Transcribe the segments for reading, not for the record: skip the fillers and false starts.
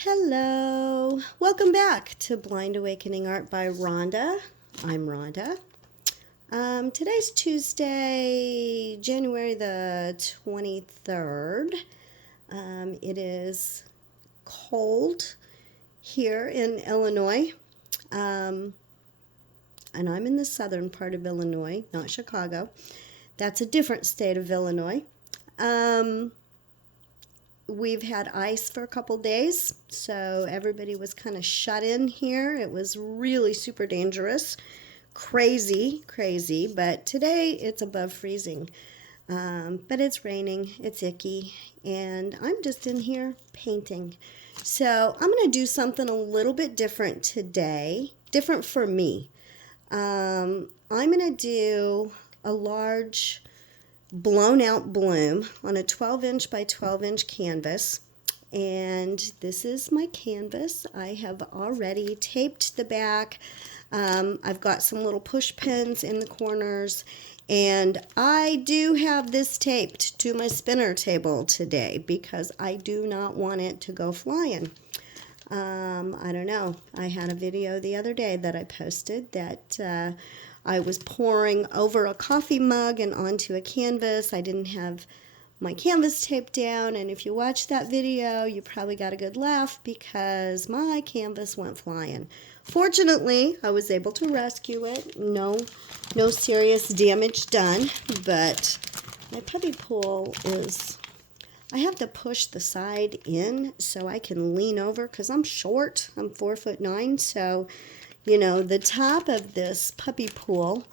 Hello, welcome back to Blind Awakening Art by Rhonda. I'm Rhonda. Today's Tuesday, January the 23rd. It is cold here in Illinois, and I'm in the southern part of Illinois, not Chicago. That's a different state of Illinois. We've had ice for a couple days, so everybody was kind of shut in here. It was really super dangerous, crazy, but today it's above freezing. But it's raining, it's icky, and I'm just in here painting. So I'm going to do something a little bit different today, different for me. I'm going to do a large blown out bloom on a 12-inch by 12-inch canvas, and this is my canvas. I have already taped the back. I've got some little push pins in the corners, and I do have this taped to my spinner table today because I do not want it to go flying. I don't know. I had a video the other day that I posted that I was pouring over a coffee mug and onto a canvas. I didn't have my canvas taped down, and if you watch that video, you probably got a good laugh because my canvas went flying. Fortunately, I was able to rescue it. No serious damage done, but my puppy pool is... I have to push the side in so I can lean over because I'm short. I'm 4'9", so you know the top of this puppy pool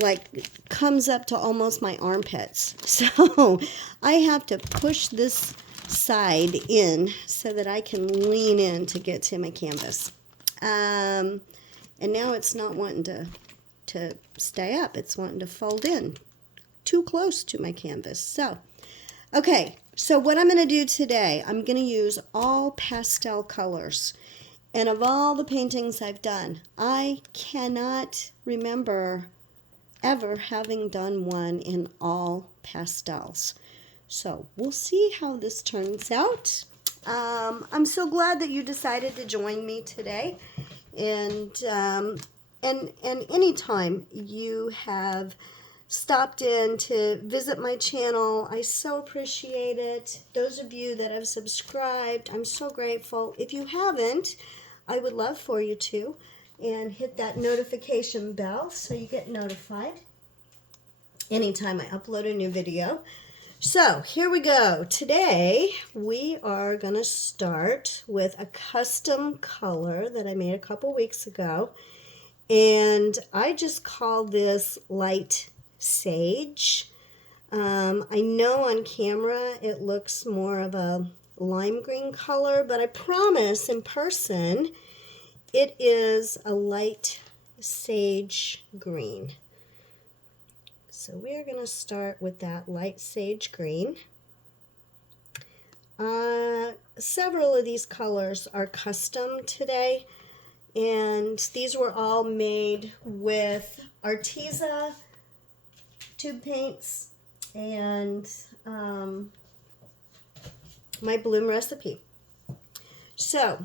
like comes up to almost my armpits. So I have to push this side in so that I can lean in to get to my canvas. And now it's not wanting to stay up. It's wanting to fold in too close to my canvas. So okay, so what I'm going to do today, I'm going to use all pastel colors. And of all the paintings I've done, I cannot remember ever having done one in all pastels. So we'll see how this turns out. I'm so glad that you decided to join me today. And anytime you have stopped in to visit my channel, I so appreciate it. Those of you that have subscribed, I'm so grateful. If you haven't, I would love for you to, and hit that notification bell so you get notified anytime I upload a new video. So here we go. Today we are going to start with a custom color that I made a couple weeks ago, and I just call this light sage. I know on camera it looks more of a lime green color, but I promise in person it is a light sage green. So we are going to start with that light sage green. Several of these colors are custom today, and these were all made with Arteza tube paints and my bloom recipe. So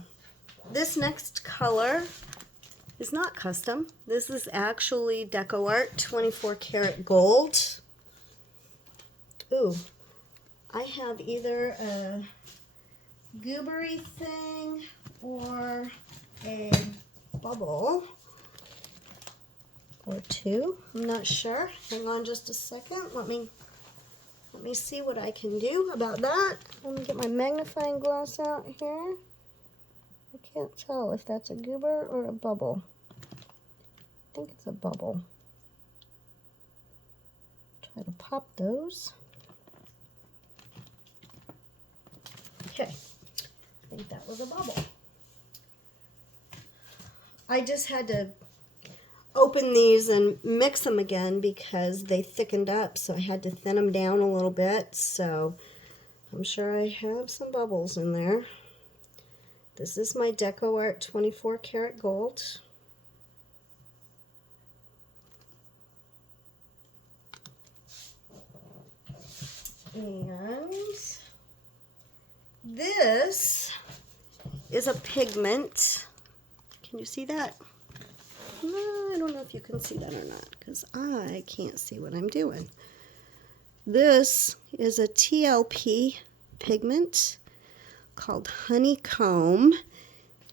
this next color is not custom. This is actually Deco Art 24 karat gold. Ooh, I have either a goobery thing or a bubble or two. I'm not sure. Hang on just a second. Let me see what I can do about that. Let me get my magnifying glass out here. I can't tell if that's a goober or a bubble. I think it's a bubble. Try to pop those. Okay, I think that was a bubble. I just had to open these and mix them again because they thickened up, so I had to thin them down a little bit. So I'm sure I have some bubbles in there. This is my Deco Art 24 karat gold. And This is a pigment. Can you see that? No, I don't know if you can see that or not because I can't see what I'm doing. This is a TLP pigment called Honeycomb.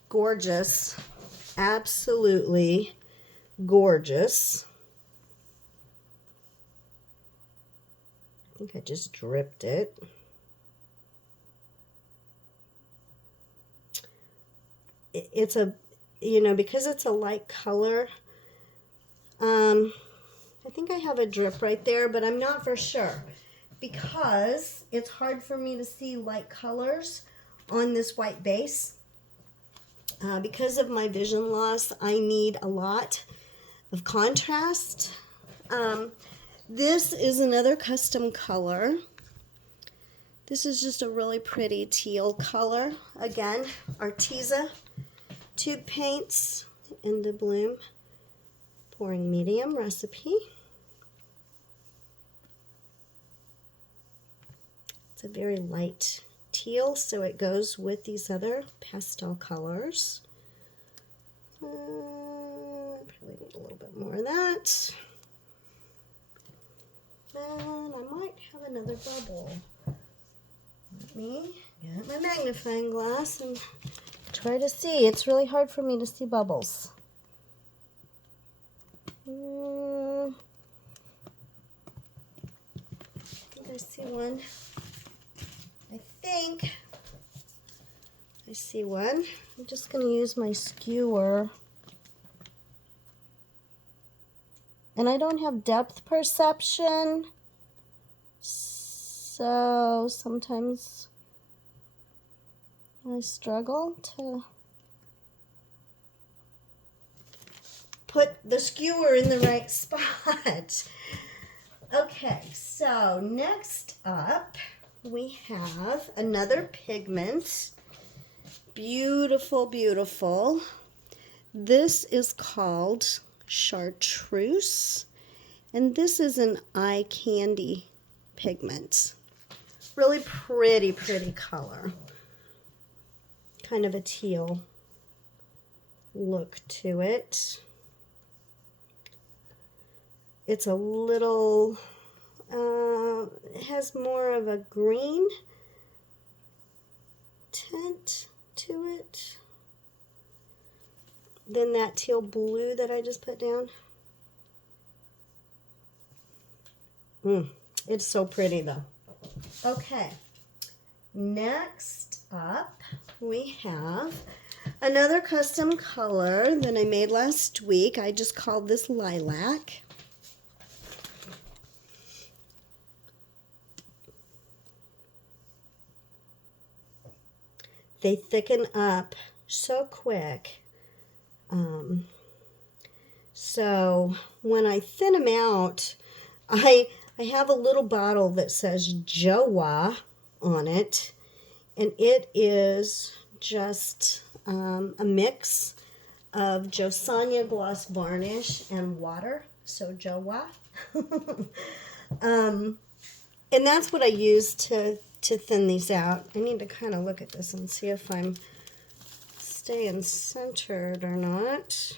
Gorgeous. Absolutely gorgeous. I think I just dripped it. It's a, you know, because it's a light color, I think I have a drip right there, but I'm not for sure because it's hard for me to see light colors on this white base. Because of my vision loss, I need a lot of contrast. This is another custom color. This is just a really pretty teal color. Again, Arteza tube paints in the Bloom pouring medium recipe. It's a very light teal, so it goes with these other pastel colors. Probably need a little bit more of that. And I might have another bubble. Let me get my magnifying glass and try to see. It's really hard for me to see bubbles. I think I see one. I think I see one. I'm just going to use my skewer. And I don't have depth perception, so sometimes I struggle to put the skewer in the right spot. Okay, so next up we have another pigment. Beautiful, beautiful. This is called Chartreuse, and this is an eye candy pigment. Really pretty, pretty color. Kind of a teal look to it. It's a little, it has more of a green tint to it than that teal blue that I just put down. It's so pretty though. Okay, next up we have another custom color that I made last week. I just called this Lilac. They thicken up so quick. So when I thin them out, I have a little bottle that says Jowa on it, and it is just a mix of Josanya gloss varnish and water, so Jowa. And that's what I use to thin these out. I need to kind of look at this and see if I'm staying centered or not.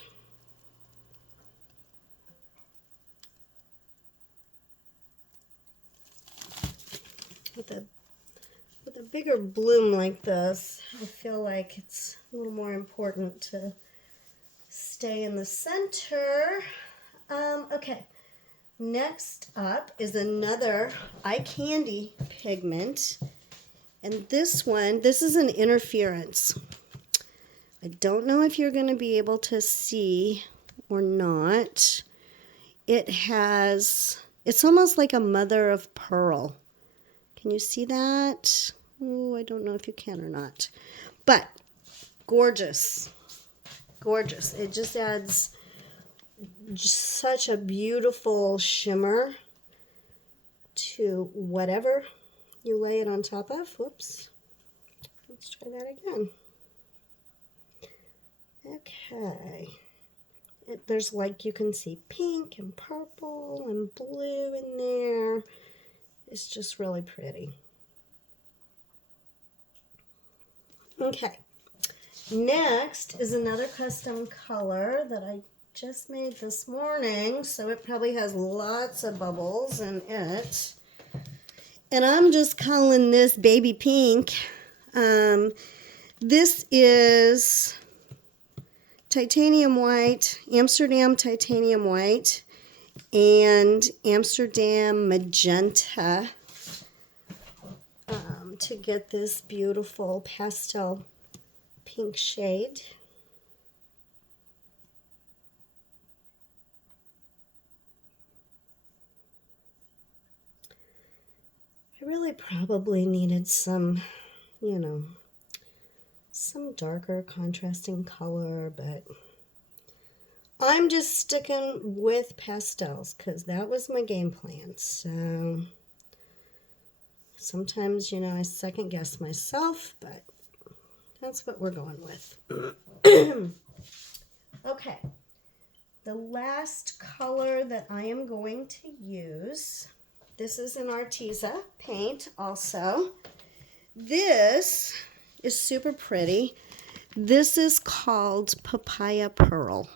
With a bigger bloom like this, I feel like it's a little more important to stay in the center. Okay, next up is another eye candy pigment, and this one, this is an interference. I don't know if you're going to be able to see or not. It's almost like a mother of pearl. Can you see that? Oh, I don't know if you can or not. But gorgeous. Gorgeous. It just adds such a beautiful shimmer to whatever you lay it on top of. Whoops. Let's try that again. Okay. There's like, you can see pink and purple and blue in there. It's just really pretty. Okay, next is another custom color that I just made this morning, so it probably has lots of bubbles in it. And I'm just calling this baby pink. This is titanium white, Amsterdam titanium white, and Amsterdam magenta to get this beautiful pastel pink shade. I really probably needed some, some darker contrasting color, but I'm just sticking with pastels because that was my game plan. So sometimes, I second guess myself, but that's what we're going with. Okay, the last color that I am going to use, this is an Arteza paint also. This is super pretty. This is called Papaya Pearl.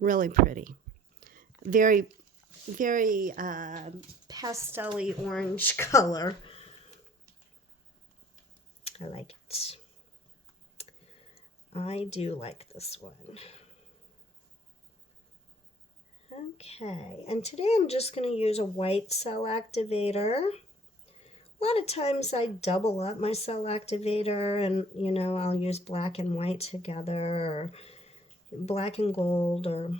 Really pretty. Very, very pastel-y orange color. I like it. I do like this one. Okay, and today I'm just going to use a white cell activator. A lot of times I double up my cell activator and, I'll use black and white together, or black and gold, or,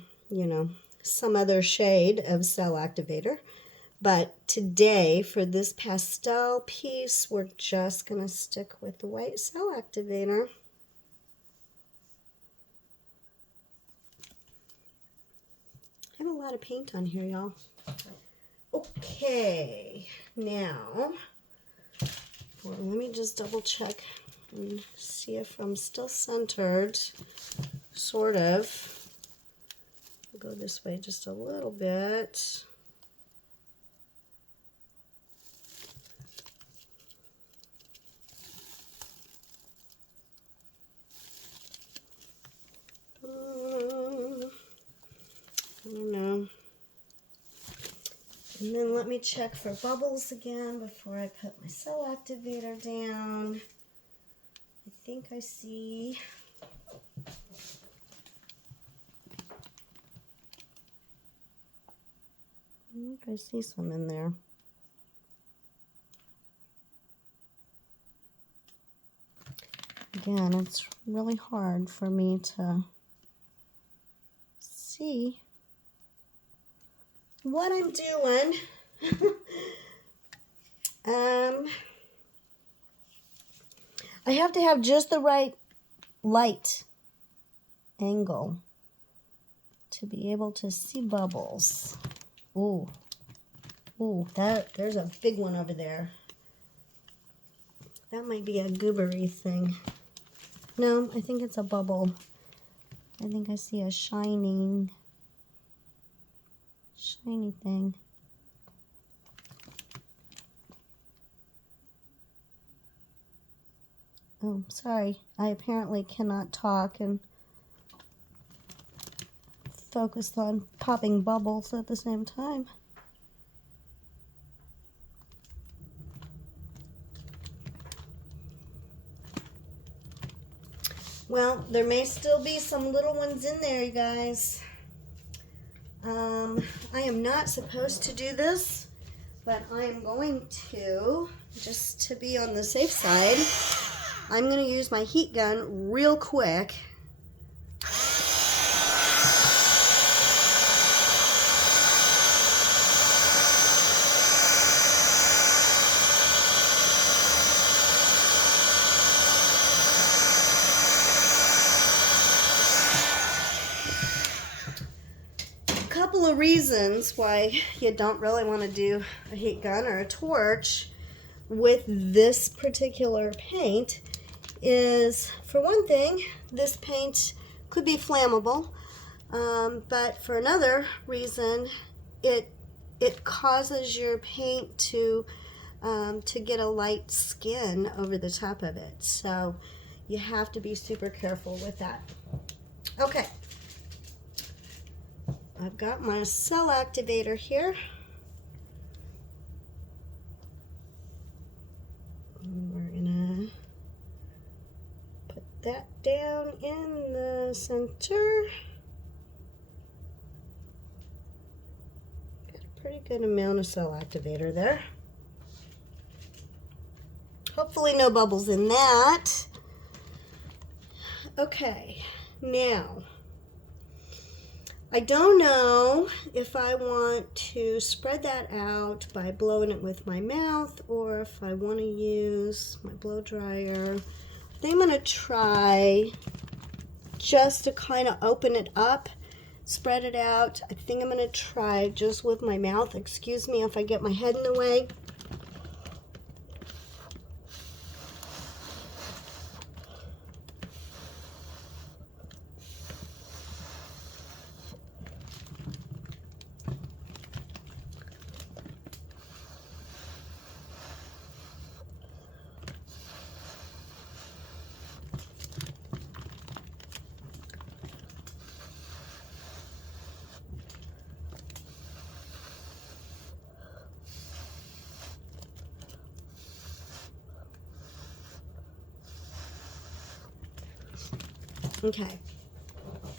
some other shade of cell activator. But today, for this pastel piece, we're just going to stick with the white cell activator. I have a lot of paint on here, y'all. Okay, now, well, let me just double check and see if I'm still centered, sort of. I'll go this way just a little bit. I don't know. And then let me check for bubbles again before I put my cell activator down. I think I see. I see some in there. Again, it's really hard for me to see what I'm doing. I have to have just the right light angle to be able to see bubbles. Ooh, there's a big one over there. That might be a goobery thing. No, I think it's a bubble. I think I see a shiny thing. Oh, sorry. I apparently cannot talk and focus on popping bubbles at the same time. Well, there may still be some little ones in there, you guys. I am not supposed to do this, but I am going to, just to be on the safe side. I'm going to use my heat gun real quick. Couple of reasons why you don't really want to do a heat gun or a torch with this particular paint is, for one thing, this paint could be flammable, but for another reason, it causes your paint to to get a light skin over the top of it. So you have to be super careful with that. Okay, I've got my cell activator here. And we're gonna put that down in the center. Got a pretty good amount of cell activator there. Hopefully no bubbles in that. Okay, now I don't know if I want to spread that out by blowing it with my mouth or if I want to use my blow dryer. I think I'm going to try just to kind of open it up, spread it out. I think I'm going to try just with my mouth. Excuse me if I get my head in the way. Okay,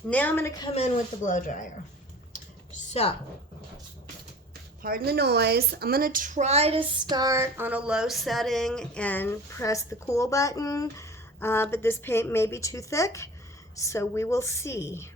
now I'm going to come in with the blow dryer. So, pardon the noise. I'm going to try to start on a low setting and press the cool button, but this paint may be too thick, so we will see.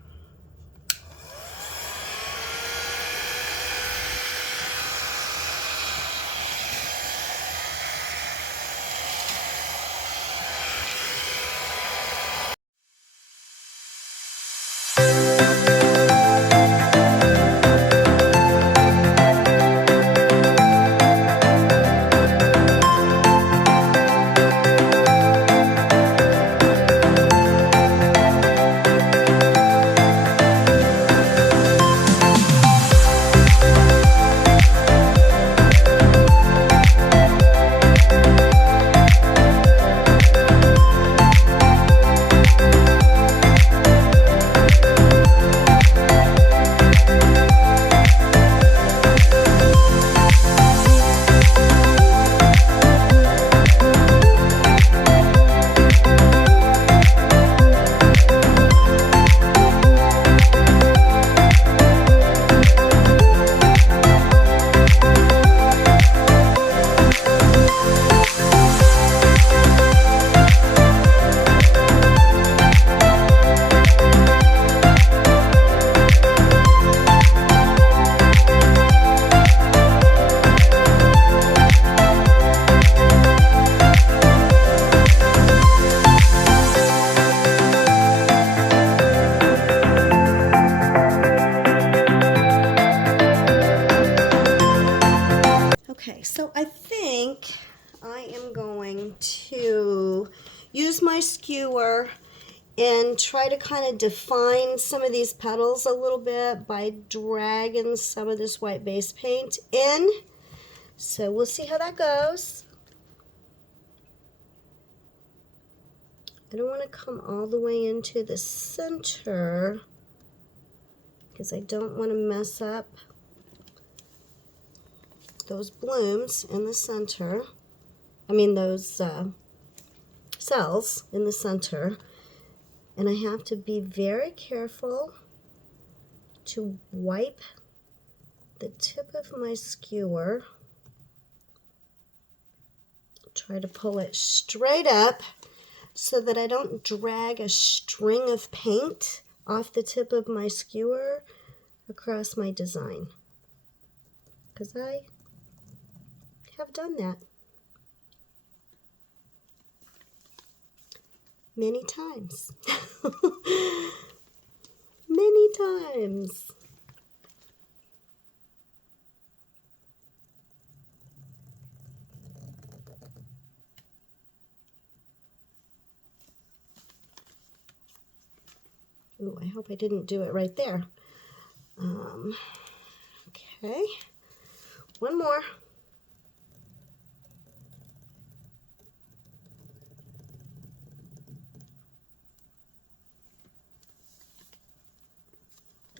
Okay, so I think I am going to use my skewer and try to kind of define some of these petals a little bit by dragging some of this white base paint in. So we'll see how that goes. I don't want to come all the way into the center because I don't want to mess up those blooms in the center. I mean those cells in the center. And I have to be very careful to wipe the tip of my skewer. Try to pull it straight up so that I don't drag a string of paint off the tip of my skewer across my design. Because I have done that many times. Many times. Ooh, I hope I didn't do it right there. Okay, one more.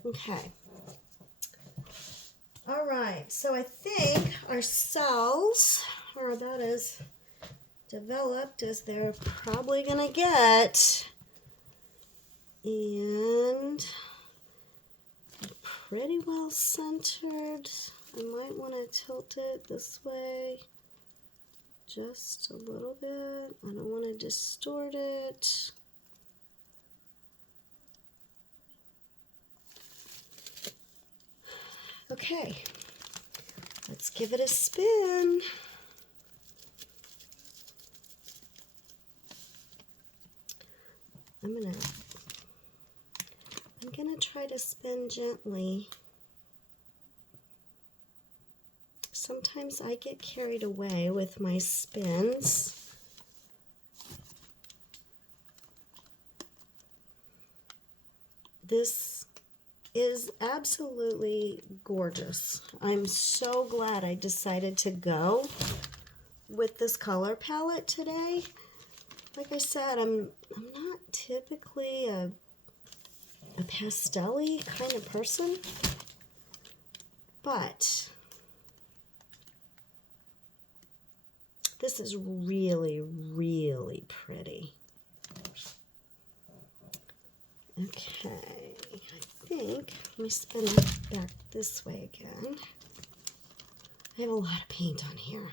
Okay. All right, so I think our cells are about as developed as they're probably gonna get, and pretty well centered. I might want to tilt it this way just a little bit. I don't want to distort it. Okay, let's give it a spin. I'm gonna try to spin gently. Sometimes I get carried away with my spins. This is absolutely gorgeous. I'm so glad I decided to go with this color palette today. Like I said, I'm not typically a pastel-y kind of person, but this is really, really pretty. Okay, I think, let me spin it back this way again. I have a lot of paint on here.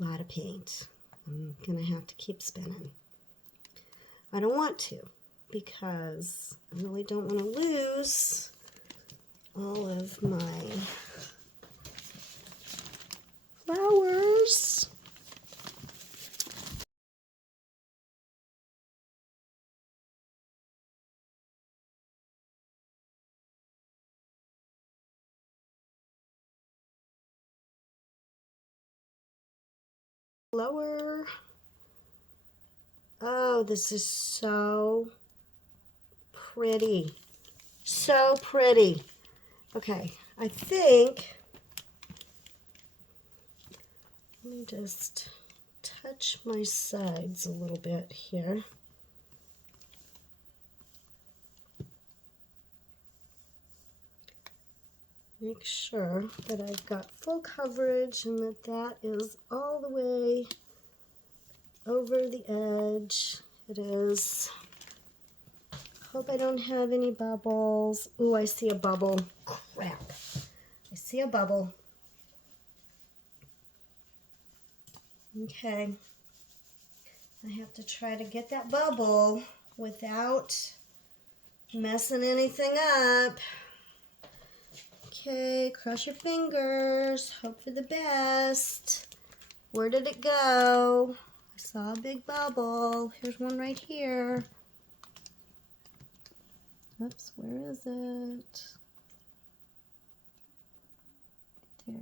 A lot of paint. I'm gonna have to keep spinning. I don't want to, because I really don't want to lose all of my flowers. Lower. Oh, this is so pretty. So pretty. Okay, I think, let me just touch my sides a little bit here. Make sure that I've got full coverage and that that is all the way over the edge. It is. Hope I don't have any bubbles. Ooh, I see a bubble. Crap. I see a bubble. Okay. I have to try to get that bubble without messing anything up. Okay, cross your fingers. Hope for the best. Where did it go? I saw a big bubble. Here's one right here. Oops, where is it? There.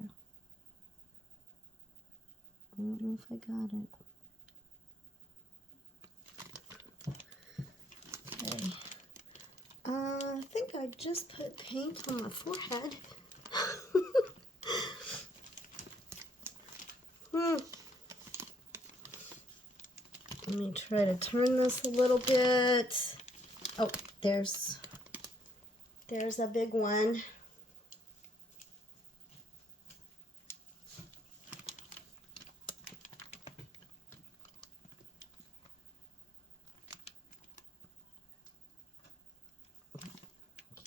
I don't know if I got it. Okay. I think I just put paint on my forehead. Let me try to turn this a little bit. Oh, there's a big one.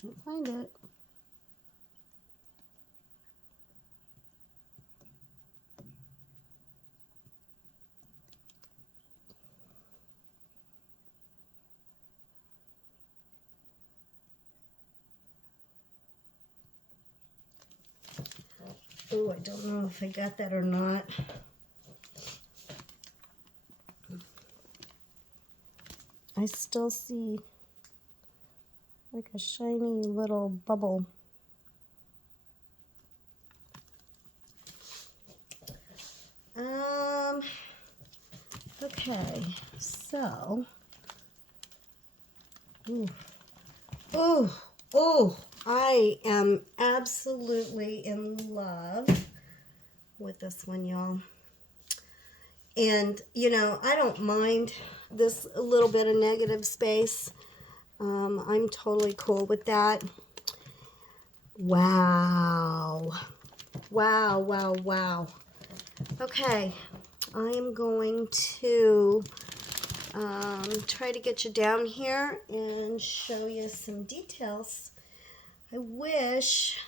Can't find it. Oh, I don't know if I got that or not. I still see like a shiny little bubble. Okay, so, I am absolutely in love with this one, y'all. And, you know, I don't mind this little bit of negative space. I'm totally cool with that. Wow. Wow, wow, wow. Okay, I am going to try to get you down here and show you some details. I wish,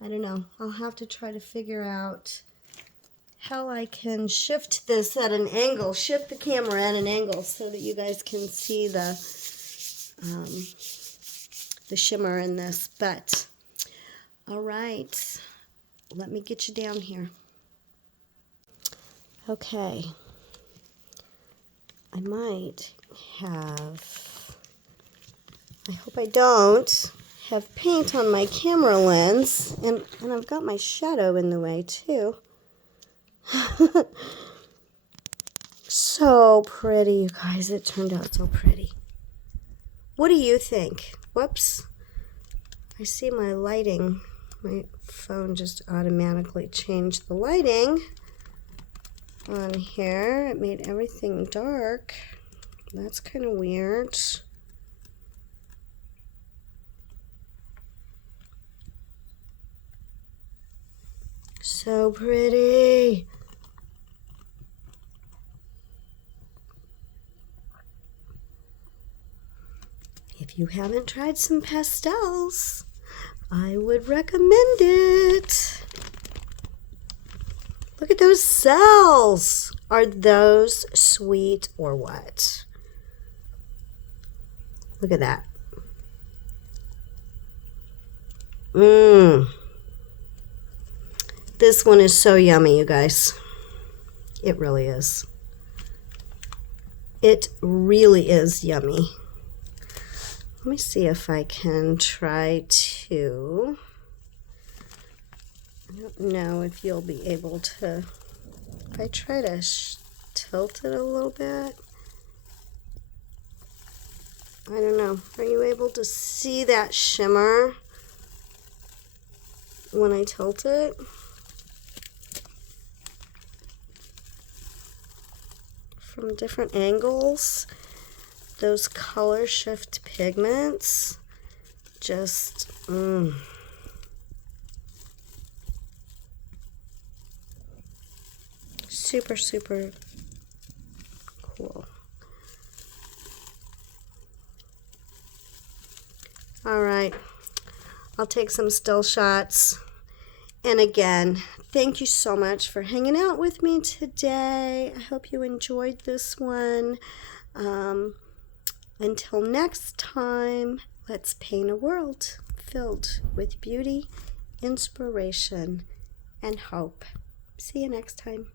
I don't know, I'll have to try to figure out how I can shift this at an angle, shift the camera at an angle so that you guys can see the shimmer in this. But, all right, let me get you down here. Okay, I might have, I hope I don't, have paint on my camera lens, and I've got my shadow in the way too. So pretty, you guys. It turned out so pretty. What do you think? Whoops. I see my lighting. My phone just automatically changed the lighting on here. It made everything dark. That's kind of weird. So pretty. If you haven't tried some pastels, I would recommend it. Look at those cells. Are those sweet or what? Look at that. This one is so yummy, you guys. It really is. It really is yummy. Let me see if I can try to, I don't know if you'll be able to, if I try to tilt it a little bit, I don't know, are you able to see that shimmer when I tilt it? From different angles. Those color shift pigments just super, super cool. All right, I'll take some still shots. And again, thank you so much for hanging out with me today. I hope you enjoyed this one. Until next time, let's paint a world filled with beauty, inspiration, and hope. See you next time.